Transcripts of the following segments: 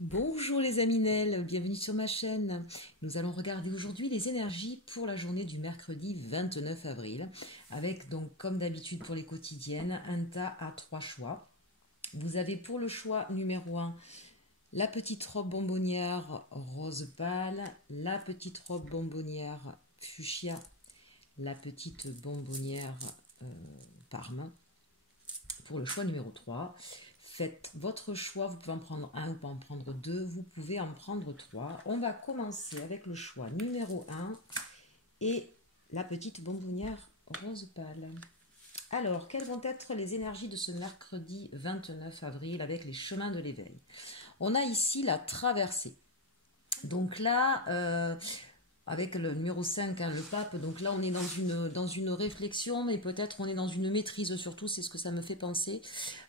Bonjour les Aminelles, bienvenue sur ma chaîne. Nous allons regarder aujourd'hui les énergies pour la journée du mercredi 29 avril, avec donc comme d'habitude pour les quotidiennes, un tas à 3 choix. Vous avez pour le choix numéro 1 la petite robe bonbonnière rose pâle, la petite robe bonbonnière fuchsia, la petite bonbonnière parme. Pour le choix numéro 3, faites votre choix, vous pouvez en prendre un ou pas en prendre deux, vous pouvez en prendre trois. On va commencer avec le choix numéro 1 et la petite bonbonnière rose pâle. Alors, quelles vont être les énergies de ce mercredi 29 avril avec les chemins de l'éveil? On a ici la traversée. Donc là, avec le numéro 5, hein, le pape, donc là on est dans une réflexion, mais peut-être on est dans une maîtrise surtout, c'est ce que ça me fait penser.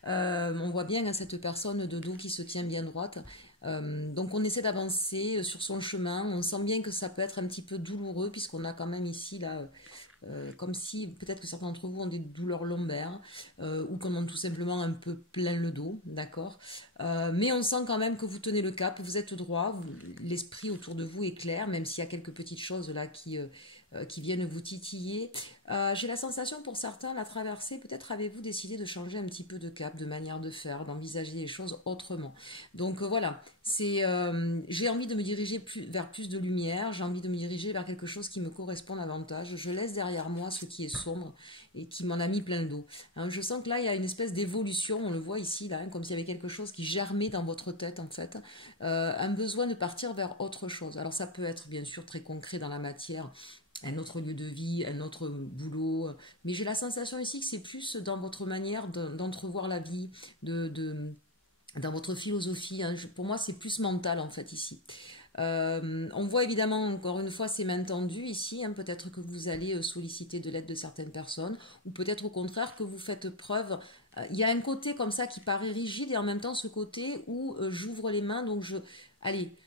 On voit bien hein, cette personne de dos qui se tient bien droite. Donc on essaie d'avancer sur son chemin, on sent bien que ça peut être un petit peu douloureux, puisqu'on a quand même ici là... comme si peut-être que certains d'entre vous ont des douleurs lombaires ou qu'on a tout simplement un peu plein le dos, d'accord. Mais on sent quand même que vous tenez le cap, vous êtes droit, l'esprit autour de vous est clair, même s'il y a quelques petites choses là qui viennent vous titiller. J'ai la sensation pour certains, la traversée, peut-être avez-vous décidé de changer un petit peu de cap, de manière de faire, d'envisager les choses autrement. Donc voilà, j'ai envie de me diriger vers plus de lumière, j'ai envie de me diriger vers quelque chose qui me correspond davantage. Je laisse derrière moi ce qui est sombre et qui m'en a mis plein le dos. Hein, je sens que là, il y a une espèce d'évolution, on le voit ici, là, hein, comme s'il y avait quelque chose qui germait dans votre tête, en fait. Un besoin de partir vers autre chose. Alors ça peut être bien sûr très concret dans la matière, un autre lieu de vie, un autre boulot. Mais j'ai la sensation ici que c'est plus dans votre manière d'entrevoir la vie, dans votre philosophie. Hein. Pour moi, c'est plus mental en fait ici. On voit évidemment encore une fois ces mains tendues ici. Hein. Peut-être que vous allez solliciter de l'aide de certaines personnes, ou peut-être au contraire que vous faites preuve. Il y a un côté comme ça qui paraît rigide et en même temps ce côté où j'ouvre les mains, donc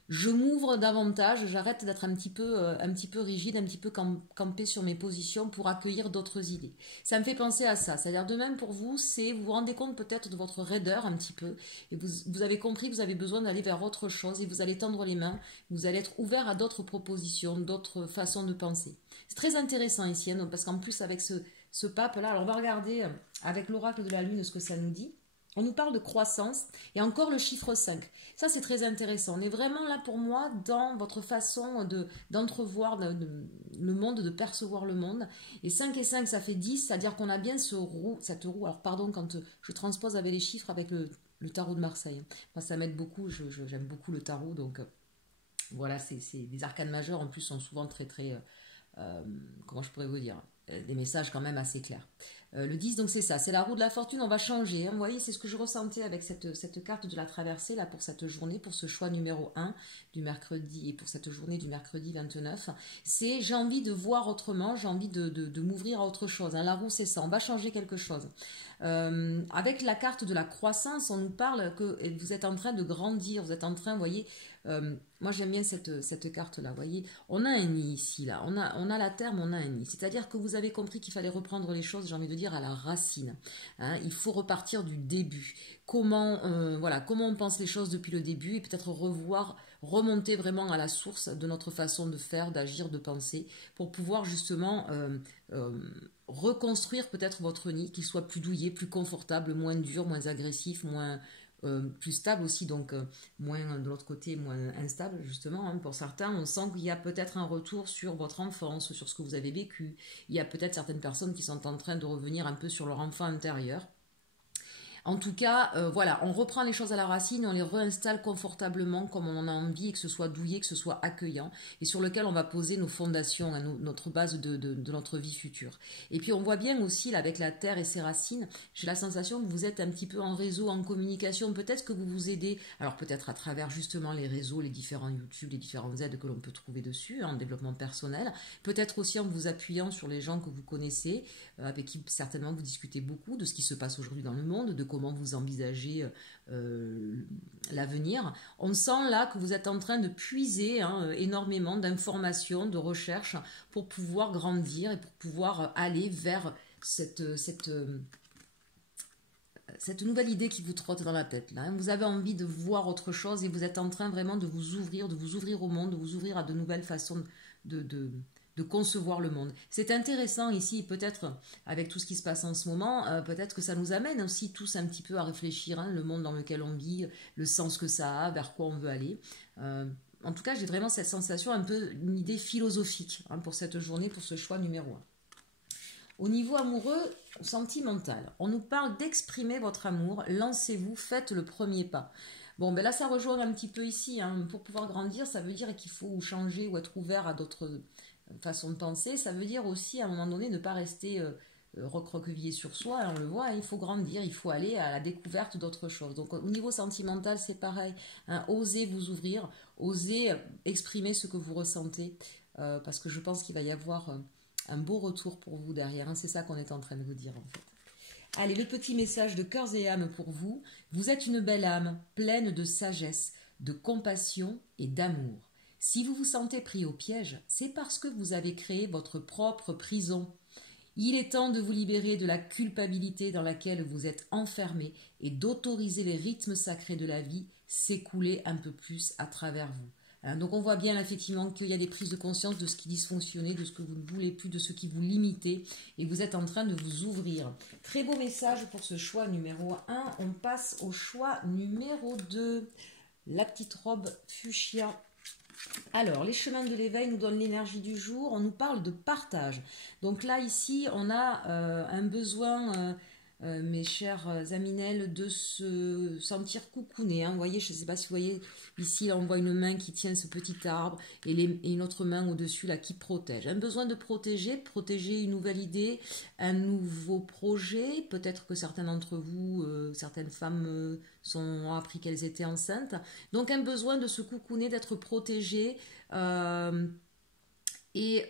je m'ouvre davantage, j'arrête d'être un petit peu rigide, un petit peu campé sur mes positions pour accueillir d'autres idées. Ça me fait penser à ça, c'est-à-dire de même pour vous, vous vous rendez compte peut-être de votre raideur un petit peu, et vous avez compris que vous avez besoin d'aller vers autre chose, et vous allez tendre les mains, vous allez être ouvert à d'autres propositions, d'autres façons de penser. C'est très intéressant ici, hein, parce qu'en plus avec ce pape-là, alors on va regarder avec l'oracle de la lune ce que ça nous dit. On nous parle de croissance et encore le chiffre 5. Ça, c'est très intéressant. On est vraiment là pour moi dans votre façon d'entrevoir le monde, de percevoir le monde. Et 5 et 5, ça fait 10, c'est-à-dire qu'on a bien cette roue. Alors, pardon, quand je transpose avec les chiffres avec le tarot de Marseille. Moi, ça m'aide beaucoup. J'aime beaucoup le tarot. Donc, voilà, des arcanes majeures en plus sont souvent très, très. Comment je pourrais vous dire, des messages quand même assez clairs. Le 10, donc c'est ça, c'est la roue de la fortune, on va changer. Hein, vous voyez, c'est ce que je ressentais avec cette carte de la traversée, là, pour cette journée, pour ce choix numéro 1 du mercredi, et pour cette journée du mercredi 29. C'est, j'ai envie de voir autrement, j'ai envie de m'ouvrir à autre chose. Hein, la roue, c'est ça, on va changer quelque chose. Avec la carte de la croissance, on nous parle que vous êtes en train de grandir, vous êtes en train, vous voyez, moi j'aime bien cette carte-là, vous voyez, on a un nid ici, là, on a la terre, mais on a un nid, c'est-à-dire que vous avez compris qu'il fallait reprendre les choses, j'ai envie de dire, à la racine, hein, il faut repartir du début, comment on pense les choses depuis le début, et peut-être remonter vraiment à la source de notre façon de faire, d'agir, de penser, pour pouvoir justement reconstruire peut-être votre nid, qu'il soit plus douillet, plus confortable, moins dur, moins agressif, plus stable aussi, donc moins de l'autre côté, moins instable justement. Hein. Pour certains, on sent qu'il y a peut-être un retour sur votre enfance, sur ce que vous avez vécu. Il y a peut-être certaines personnes qui sont en train de revenir un peu sur leur enfant intérieur. En tout cas, voilà, on reprend les choses à la racine, on les réinstalle confortablement comme on en a envie, et que ce soit douillet, que ce soit accueillant, et sur lequel on va poser nos fondations, hein, notre base de notre vie future. Et puis on voit bien aussi, là, avec la terre et ses racines, j'ai la sensation que vous êtes un petit peu en réseau, en communication, peut-être que vous vous aidez, alors peut-être à travers justement les réseaux, les différents YouTube, les différentes aides que l'on peut trouver dessus, hein, en développement personnel, peut-être aussi en vous appuyant sur les gens que vous connaissez, avec qui certainement vous discutez beaucoup de ce qui se passe aujourd'hui dans le monde, de comment vous envisagez l'avenir. On sent là que vous êtes en train de puiser énormément d'informations, de recherches pour pouvoir grandir et pour pouvoir aller vers cette cette nouvelle idée qui vous trotte dans la tête. Là, hein. Vous avez envie de voir autre chose et vous êtes en train vraiment de vous ouvrir au monde, de vous ouvrir à de nouvelles façons de concevoir le monde. C'est intéressant ici, peut-être avec tout ce qui se passe en ce moment, peut-être que ça nous amène aussi tous un petit peu à réfléchir, hein, le monde dans lequel on vit, le sens que ça a, vers quoi on veut aller. En tout cas, j'ai vraiment cette sensation, un peu une idée philosophique, hein, pour cette journée, pour ce choix numéro 1. Au niveau amoureux, sentimental, on nous parle d'exprimer votre amour, lancez-vous, faites le premier pas. Bon, ben là, ça rejoint un petit peu ici, hein. Pour pouvoir grandir, ça veut dire qu'il faut changer ou être ouvert à d'autres façons de penser. Ça veut dire aussi, à un moment donné, ne pas rester recroquevillé sur soi. On le voit, hein, il faut grandir, il faut aller à la découverte d'autres choses. Donc, au niveau sentimental, c'est pareil, hein. Osez vous ouvrir, osez exprimer ce que vous ressentez, parce que je pense qu'il va y avoir un beau retour pour vous derrière, hein. C'est ça qu'on est en train de vous dire, en fait. Allez, le petit message de cœurs et âmes pour vous. Vous êtes une belle âme, pleine de sagesse, de compassion et d'amour. Si vous vous sentez pris au piège, c'est parce que vous avez créé votre propre prison. Il est temps de vous libérer de la culpabilité dans laquelle vous êtes enfermé et d'autoriser les rythmes sacrés de la vie s'écouler un peu plus à travers vous. Donc on voit bien effectivement qu'il y a des prises de conscience de ce qui dysfonctionnait, de ce que vous ne voulez plus, de ce qui vous limitait, et vous êtes en train de vous ouvrir. Très beau message pour ce choix numéro 1. On passe au choix numéro 2. La petite robe fuchsia. Alors, les chemins de l'éveil nous donnent l'énergie du jour. On nous parle de partage. Donc là, ici, on a un besoin... mes chers Aminel, de se sentir coucouné. Hein. Vous voyez, je ne sais pas si vous voyez, ici, là, on voit une main qui tient ce petit arbre et une autre main au-dessus là qui protège. Un besoin de protéger une nouvelle idée, un nouveau projet. Peut-être que certains d'entre vous, certaines femmes ont appris qu'elles étaient enceintes. Donc, un besoin de se coucouner, d'être protégé. Et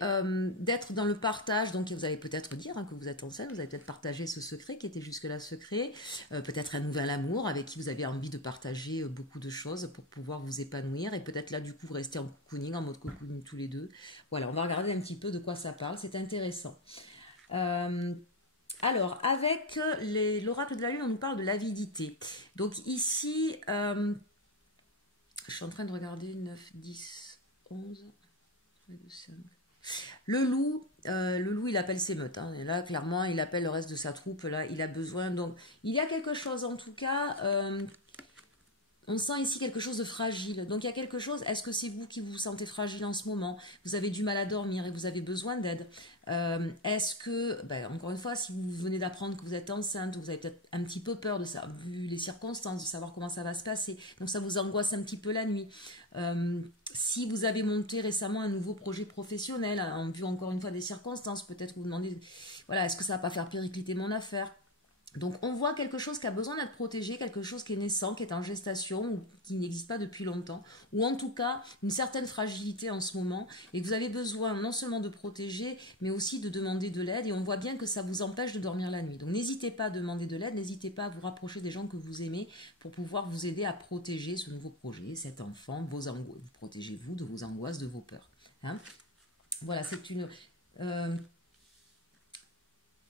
d'être dans le partage. Donc vous allez peut-être dire, hein, que vous êtes enceinte, vous allez peut-être partager ce secret qui était jusque-là secret, peut-être un nouvel amour avec qui vous avez envie de partager beaucoup de choses pour pouvoir vous épanouir, et peut-être là du coup vous restez en cocooning, en mode cocooning tous les deux. Voilà, on va regarder un petit peu de quoi ça parle, c'est intéressant. Alors, avec l'oracle de la lune, on nous parle de l'avidité. Donc ici, je suis en train de regarder 9, 10, 11... Le loup, il appelle ses meutes, hein. Et là, clairement, il appelle le reste de sa troupe. Là, il a besoin. Donc, il y a quelque chose, en tout cas. On sent ici quelque chose de fragile. Donc, il y a quelque chose. Est-ce que c'est vous qui vous sentez fragile en ce moment? Vous avez du mal à dormir et vous avez besoin d'aide. Est-ce que, encore une fois, si vous venez d'apprendre que vous êtes enceinte, vous avez peut-être un petit peu peur de ça, vu les circonstances, de savoir comment ça va se passer. Donc, ça vous angoisse un petit peu la nuit. Si vous avez monté récemment un nouveau projet professionnel, en vue encore une fois des circonstances, peut-être vous vous demandez, voilà, est-ce que ça va pas faire péricliter mon affaire? Donc on voit quelque chose qui a besoin d'être protégé, quelque chose qui est naissant, qui est en gestation, ou qui n'existe pas depuis longtemps, ou en tout cas une certaine fragilité en ce moment, et que vous avez besoin non seulement de protéger, mais aussi de demander de l'aide, et on voit bien que ça vous empêche de dormir la nuit. Donc n'hésitez pas à demander de l'aide, n'hésitez pas à vous rapprocher des gens que vous aimez pour pouvoir vous aider à protéger ce nouveau projet, cet enfant, vos angoisses. Vous protégez vous de vos angoisses, de vos peurs. Hein, voilà, c'est une...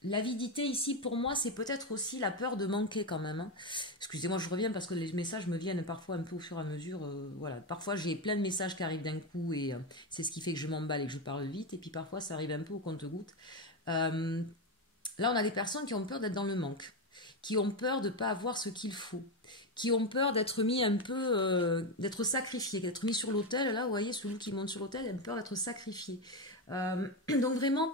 L'avidité ici, pour moi, c'est peut-être aussi la peur de manquer quand même. Hein. Excusez-moi, je reviens parce que les messages me viennent parfois un peu au fur et à mesure. Voilà. Parfois, j'ai plein de messages qui arrivent d'un coup et c'est ce qui fait que je m'emballe et que je parle vite. Et puis parfois, ça arrive un peu au compte-gouttes. Là, on a des personnes qui ont peur d'être dans le manque, qui ont peur de ne pas avoir ce qu'il faut, qui ont peur d'être mis un peu, d'être sacrifié, d'être mis sur l'autel. Là, vous voyez, celui qui monte sur l'autel, il a peur d'être sacrifié. Donc vraiment...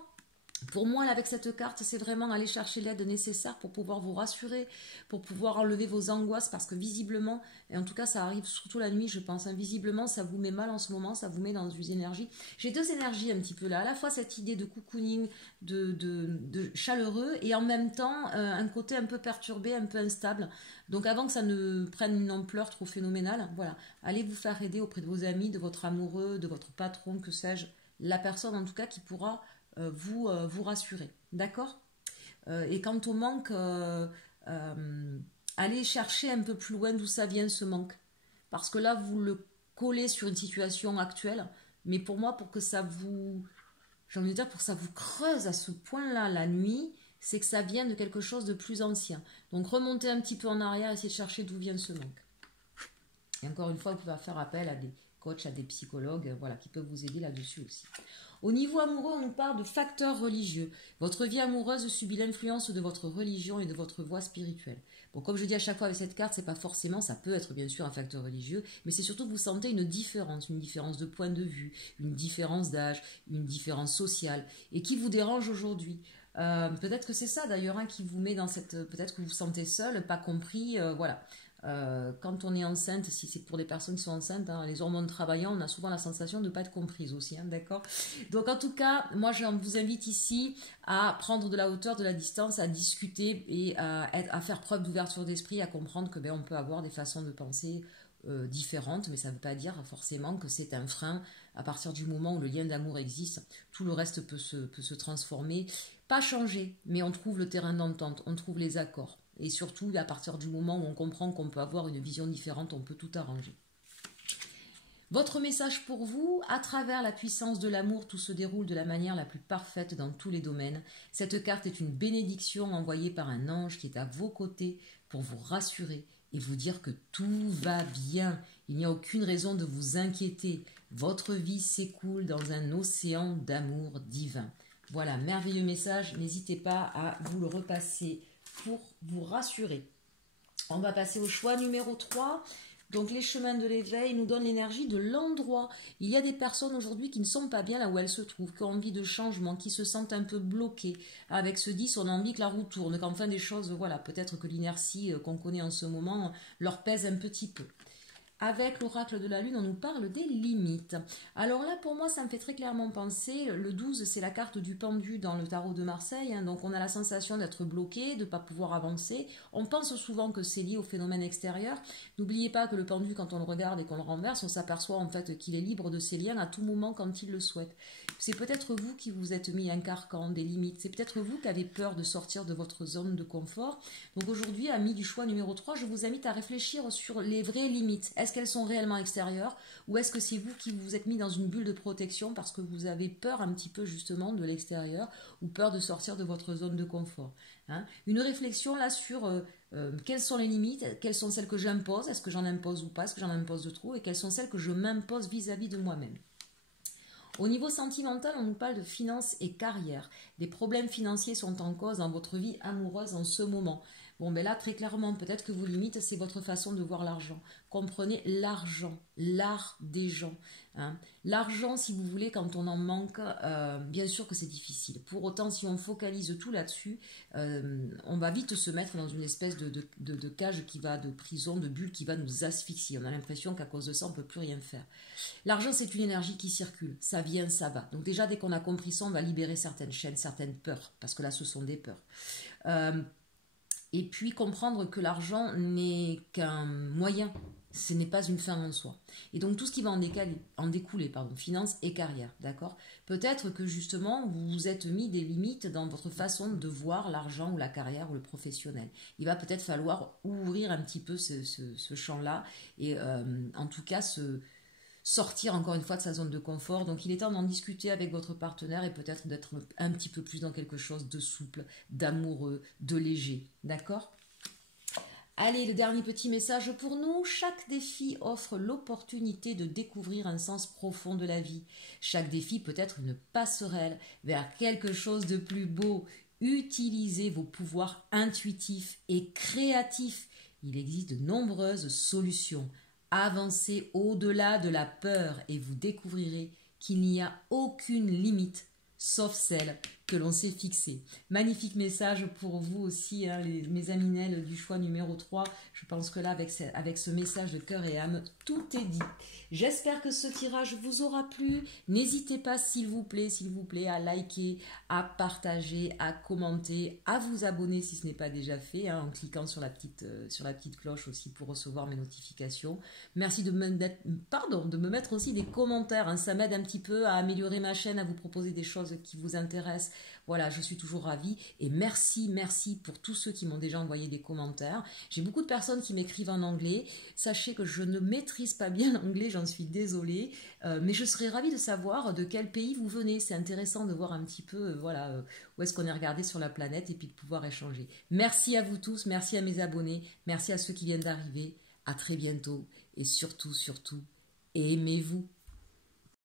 Pour moi, là, avec cette carte, c'est vraiment aller chercher l'aide nécessaire pour pouvoir vous rassurer, pour pouvoir enlever vos angoisses, parce que visiblement, et en tout cas ça arrive surtout la nuit, je pense, hein, visiblement ça vous met mal en ce moment, ça vous met dans une énergie. J'ai deux énergies un petit peu là, à la fois cette idée de cocooning, de chaleureux, et en même temps un côté un peu perturbé, un peu instable. Donc avant que ça ne prenne une ampleur trop phénoménale, voilà, allez vous faire aider auprès de vos amis, de votre amoureux, de votre patron, que sais-je, la personne en tout cas qui pourra... vous rassurer, d'accord, et quant au manque, allez chercher un peu plus loin d'où ça vient ce manque, parce que là vous le collez sur une situation actuelle, mais pour moi, pour que ça vous, j'ai envie de dire, pour que ça vous creuse à ce point-là la nuit, c'est que ça vient de quelque chose de plus ancien. Donc remontez un petit peu en arrière, essayez de chercher d'où vient ce manque. Et encore une fois, vous pouvez faire appel à des coachs, à des psychologues, voilà, qui peuvent vous aider là-dessus aussi. Au niveau amoureux, on nous parle de facteurs religieux. Votre vie amoureuse subit l'influence de votre religion et de votre voie spirituelle. Bon, comme je dis à chaque fois avec cette carte, c'est pas forcément, ça peut être bien sûr un facteur religieux, mais c'est surtout que vous sentez une différence de point de vue, une différence d'âge, une différence sociale, et qui vous dérange aujourd'hui. Peut-être que c'est ça d'ailleurs hein, qui vous met dans cette... Peut-être que vous vous sentez seul, pas compris, voilà. Quand on est enceinte, si c'est pour des personnes qui sont enceintes, hein, les hormones travaillant, on a souvent la sensation de ne pas être comprise aussi, hein, d'accord. Donc en tout cas, moi je vous invite ici à prendre de la hauteur, de la distance, à discuter et à faire preuve d'ouverture d'esprit, à comprendre que on peut avoir des façons de penser différentes, mais ça ne veut pas dire forcément que c'est un frein. À partir du moment où le lien d'amour existe, tout le reste peut se transformer, pas changer, mais on trouve le terrain d'entente, on trouve les accords. Et surtout, à partir du moment où on comprend qu'on peut avoir une vision différente, on peut tout arranger. Votre message pour vous, à travers la puissance de l'amour, tout se déroule de la manière la plus parfaite dans tous les domaines. Cette carte est une bénédiction envoyée par un ange qui est à vos côtés pour vous rassurer et vous dire que tout va bien. Il n'y a aucune raison de vous inquiéter. Votre vie s'écoule dans un océan d'amour divin. Voilà, merveilleux message. N'hésitez pas à vous le repasser pour vous rassurer. On va passer au choix numéro 3. Donc les chemins de l'éveil nous donnent l'énergie de l'endroit. Il y a des personnes aujourd'hui qui ne sont pas bien là où elles se trouvent, qui ont envie de changement, qui se sentent un peu bloquées. Avec ce 10, on a envie que la roue tourne, qu'enfin des choses, voilà, peut-être que l'inertie qu'on connaît en ce moment leur pèse un petit peu. Avec l'oracle de la lune, on nous parle des limites. Alors là, pour moi, ça me fait très clairement penser, le 12, c'est la carte du pendu dans le tarot de Marseille, hein, donc on a la sensation d'être bloqué, de ne pas pouvoir avancer. On pense souvent que c'est lié au phénomène extérieur. N'oubliez pas que le pendu, quand on le regarde et qu'on le renverse, on s'aperçoit en fait qu'il est libre de ses liens à tout moment quand il le souhaite. C'est peut-être vous qui vous êtes mis un carcan, des limites. C'est peut-être vous qui avez peur de sortir de votre zone de confort. Donc aujourd'hui, amis du choix numéro 3, je vous invite à réfléchir sur les vraies limites. Est-ce qu'elles sont réellement extérieures ou est-ce que c'est vous qui vous êtes mis dans une bulle de protection parce que vous avez peur un petit peu justement de l'extérieur ou peur de sortir de votre zone de confort, hein. Une réflexion là sur quelles sont les limites, quelles sont celles que j'impose, est-ce que j'en impose ou pas, est-ce que j'en impose de trop et quelles sont celles que je m'impose vis-à-vis de moi-même. Au niveau sentimental, on nous parle de finances et carrière. Des problèmes financiers sont en cause dans votre vie amoureuse en ce moment. Bon, ben là, très clairement, peut-être que vos limites, c'est votre façon de voir l'argent. Comprenez l'argent, l'art des gens, hein. L'argent, si vous voulez, quand on en manque, bien sûr que c'est difficile. Pour autant, si on focalise tout là-dessus, on va vite se mettre dans une espèce de cage qui va, de prison, de bulle qui va nous asphyxier. On a l'impression qu'à cause de ça, on ne peut plus rien faire. L'argent, c'est une énergie qui circule. Ça vient, ça va. Donc déjà, dès qu'on a compris ça, on va libérer certaines chaînes, certaines peurs. Parce que là, ce sont des peurs. Et puis comprendre que l'argent n'est qu'un moyen, ce n'est pas une fin en soi. Et donc tout ce qui va en découler, finances et carrière, d'accord. Peut-être que justement vous vous êtes mis des limites dans votre façon de voir l'argent ou la carrière ou le professionnel. Il va peut-être falloir ouvrir un petit peu ce champ-là et en tout cas sortir encore une fois de sa zone de confort. Donc il est temps d'en discuter avec votre partenaire et peut-être d'être un petit peu plus dans quelque chose de souple, d'amoureux, de léger. D'accord ? Allez, le dernier petit message pour nous. Chaque défi offre l'opportunité de découvrir un sens profond de la vie. Chaque défi peut être une passerelle vers quelque chose de plus beau. Utilisez vos pouvoirs intuitifs et créatifs. Il existe de nombreuses solutions. Avancez au-delà de la peur et vous découvrirez qu'il n'y a aucune limite, sauf celle que l'on s'est fixée. Magnifique message pour vous aussi, hein, mes aminelles du choix numéro 3. Je pense que là, avec ce message de cœur et âme, tout est dit. J'espère que ce tirage vous aura plu. N'hésitez pas, s'il vous plaît, à liker, à partager, à commenter, à vous abonner si ce n'est pas déjà fait, hein, en cliquant sur la petite cloche aussi pour recevoir mes notifications. Merci de me mettre aussi des commentaires, hein, ça m'aide un petit peu à améliorer ma chaîne, à vous proposer des choses qui vous intéressent, Voilà, je suis toujours ravie et merci pour tous ceux qui m'ont déjà envoyé des commentaires. J'ai beaucoup de personnes qui m'écrivent en anglais. Sachez que je ne maîtrise pas bien l'anglais, j'en suis désolée, mais je serais ravie de savoir de quel pays vous venez. C'est intéressant de voir un petit peu, où est-ce qu'on est regardé sur la planète et puis de pouvoir échanger. Merci à vous tous, merci à mes abonnés, merci à ceux qui viennent d'arriver. À très bientôt et surtout, aimez-vous.